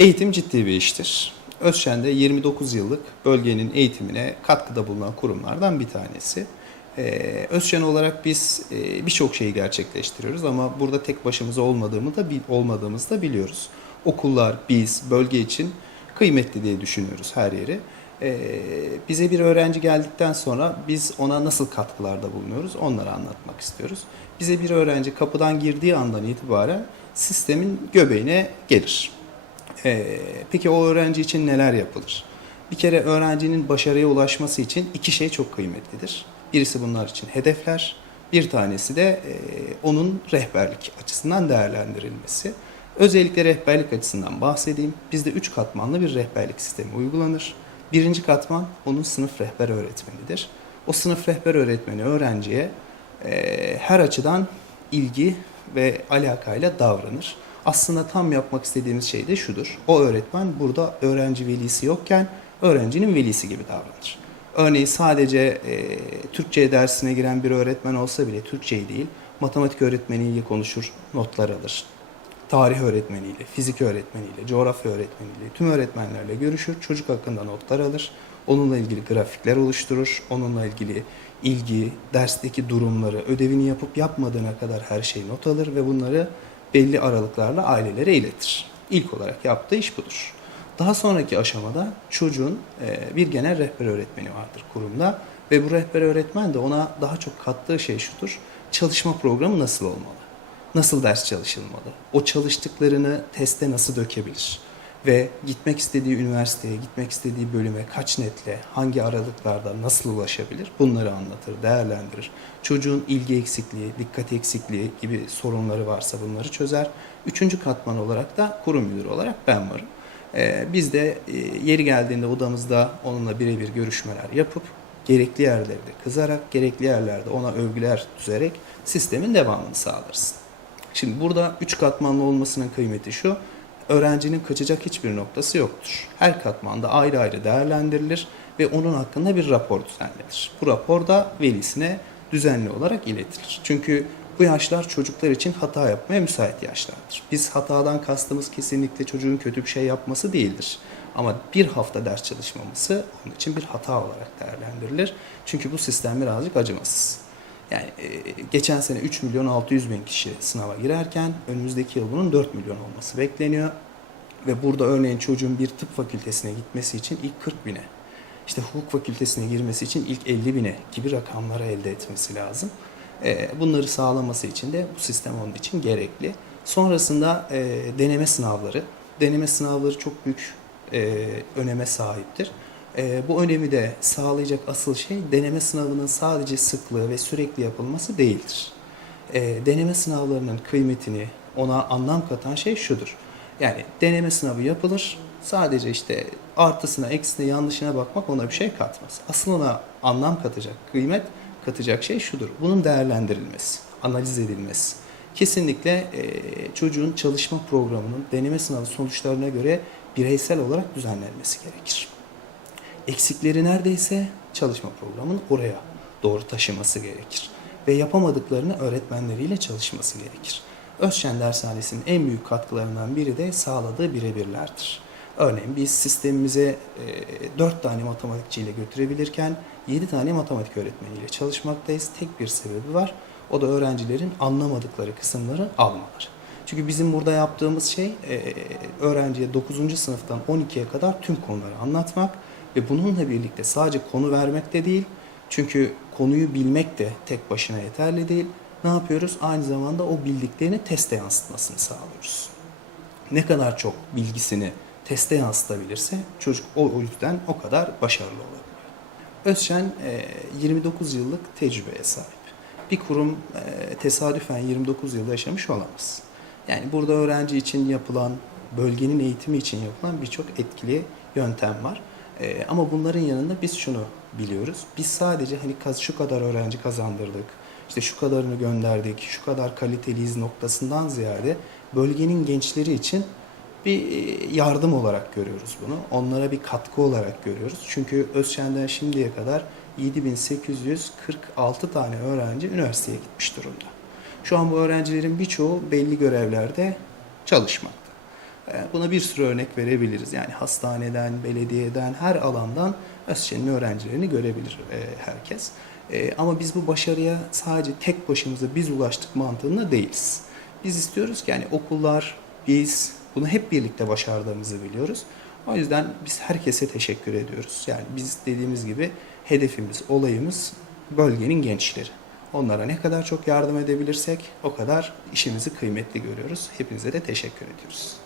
Eğitim ciddi bir iştir. Özşen'de 29 yıllık bölgenin eğitimine katkıda bulunan kurumlardan bir tanesi. Ee, Özşen olarak biz e, birçok şeyi gerçekleştiriyoruz ama burada tek başımıza olmadığımı da olmadığımızı da biliyoruz. Okullar, biz, bölge için kıymetli diye düşünüyoruz her yeri. Ee, bize bir öğrenci geldikten sonra biz ona nasıl katkılarda bulunuyoruz onları anlatmak istiyoruz. Bize bir öğrenci kapıdan girdiği andan itibaren sistemin göbeğine gelir. Ee, peki o öğrenci için neler yapılır? Bir kere öğrencinin başarıya ulaşması için iki şey çok kıymetlidir. Birisi bunlar için hedefler, bir tanesi de e, onun rehberlik açısından değerlendirilmesi. Özellikle rehberlik açısından bahsedeyim. Bizde üç katmanlı bir rehberlik sistemi uygulanır. Birinci katman onun sınıf rehber öğretmenidir. O sınıf rehber öğretmeni öğrenciye e, her açıdan ilgi ve alakayla davranır. Aslında tam yapmak istediğimiz şey de şudur. O öğretmen burada öğrenci velisi yokken öğrencinin velisi gibi davranır. Örneğin sadece e, Türkçe dersine giren bir öğretmen olsa bile Türkçeyi değil, matematik öğretmeniyle konuşur, notlar alır. Tarih öğretmeniyle, fizik öğretmeniyle, coğrafya öğretmeniyle, tüm öğretmenlerle görüşür, çocuk hakkında notlar alır. Onunla ilgili grafikler oluşturur, onunla ilgili ilgi, dersteki durumları, ödevini yapıp yapmadığına kadar her şeyi not alır ve bunları belli aralıklarla ailelere iletir. İlk olarak yaptığı iş budur. Daha sonraki aşamada çocuğun e, bir genel rehber öğretmeni vardır kurumda ve bu rehber öğretmen de ona daha çok kattığı şey şudur. Çalışma programı nasıl olmalı? Nasıl ders çalışılmalı? O çalıştıklarını teste nasıl dökebilir? Ve gitmek istediği üniversiteye, gitmek istediği bölüme kaç netle, hangi aralıklarda nasıl ulaşabilir? Bunları anlatır, değerlendirir. Çocuğun ilgi eksikliği, dikkat eksikliği gibi sorunları varsa bunları çözer. Üçüncü katman olarak da kurum müdürü olarak ben varım. Ee, biz de e, yeri geldiğinde odamızda onunla birebir görüşmeler yapıp gerekli yerlerde kızarak, gerekli yerlerde ona övgüler düzerek sistemin devamını sağlarız. Şimdi burada üç katmanlı olmasının kıymeti şu, öğrencinin kaçacak hiçbir noktası yoktur. Her katmanda ayrı ayrı değerlendirilir ve onun hakkında bir rapor düzenlenir. Bu rapor da velisine düzenli olarak iletilir. Çünkü bu yaşlar çocuklar için hata yapmaya müsait yaşlardır. Biz hatadan kastımız kesinlikle çocuğun kötü bir şey yapması değildir. Ama bir hafta ders çalışmaması onun için bir hata olarak değerlendirilir. Çünkü bu sistem birazcık acımasız. Yani e, geçen sene 3 milyon 600 bin kişi sınava girerken önümüzdeki yıl bunun 4 milyon olması bekleniyor. Ve burada örneğin çocuğun bir tıp fakültesine gitmesi için ilk 40 bine, işte hukuk fakültesine girmesi için ilk 50 bine gibi rakamları elde etmesi lazım. E, bunları sağlaması için de bu sistem onun için gerekli. Sonrasında e, deneme sınavları. Deneme sınavları çok büyük öneme sahiptir. E, bu önemi de sağlayacak asıl şey deneme sınavının sadece sıklığı ve sürekli yapılması değildir. E, deneme sınavlarının kıymetini ona anlam katan şey şudur. Yani deneme sınavı yapılır. Sadece işte artısına, eksisine, yanlışına bakmak ona bir şey katmaz. Asıl ona anlam katacak, kıymet katacak şey şudur. Bunun değerlendirilmesi, analiz edilmesi. Kesinlikle e, çocuğun çalışma programının deneme sınavı sonuçlarına göre bireysel olarak düzenlenmesi gerekir eksikleri neredeyse çalışma programının oraya doğru taşıması gerekir. Ve yapamadıklarını öğretmenleriyle çalışması gerekir. Özşen Dershanesi'nin en büyük katkılarından biri de sağladığı birebirlerdir. Örneğin biz sistemimize e, 4 tane matematikçiyle götürebilirken 7 tane matematik öğretmeniyle çalışmaktayız. Tek bir sebebi var. O da öğrencilerin anlamadıkları kısımları almaları. Çünkü bizim burada yaptığımız şey e, öğrenciye 9. sınıftan 12'ye kadar tüm konuları anlatmak ve bununla birlikte sadece konu vermek de değil. Çünkü konuyu bilmek de tek başına yeterli değil. Ne yapıyoruz? Aynı zamanda o bildiklerini teste yansıtmasını sağlıyoruz. Ne kadar çok bilgisini teste yansıtabilirse çocuk o yüzden o kadar başarılı olabiliyor. Özşen e, 29 yıllık tecrübeye sahip. Bir kurum e, tesadüfen 29 yıl yaşamış olamaz. Yani burada öğrenci için yapılan, bölgenin eğitimi için yapılan birçok etkili yöntem var. Ee, ama bunların yanında biz şunu biliyoruz. Biz sadece hani şu kadar öğrenci kazandırdık, işte şu kadarını gönderdik, şu kadar kaliteliyiz noktasından ziyade bölgenin gençleri için bir e, yardım olarak görüyoruz bunu. Onlara bir katkı olarak görüyoruz. Çünkü Özşen'den şimdiye kadar 7846 tane öğrenci üniversiteye gitmiş durumda. Şu an bu öğrencilerin birçoğu belli görevlerde çalışmakta. E, Buna bir sürü örnek verebiliriz. Yani hastaneden, belediyeden, her alandan Özçe'nin öğrencilerini görebilir e, herkes. E, Ama biz bu başarıya sadece tek başımıza biz ulaştık mantığında değiliz. Biz istiyoruz ki yani okullar, biz bunu hep birlikte başardığımızı biliyoruz. O yüzden biz herkese teşekkür ediyoruz. Yani biz dediğimiz gibi hedefimiz, olayımız bölgenin gençleri. Onlara ne kadar çok yardım edebilirsek o kadar işimizi kıymetli görüyoruz. Hepinize de teşekkür ediyoruz.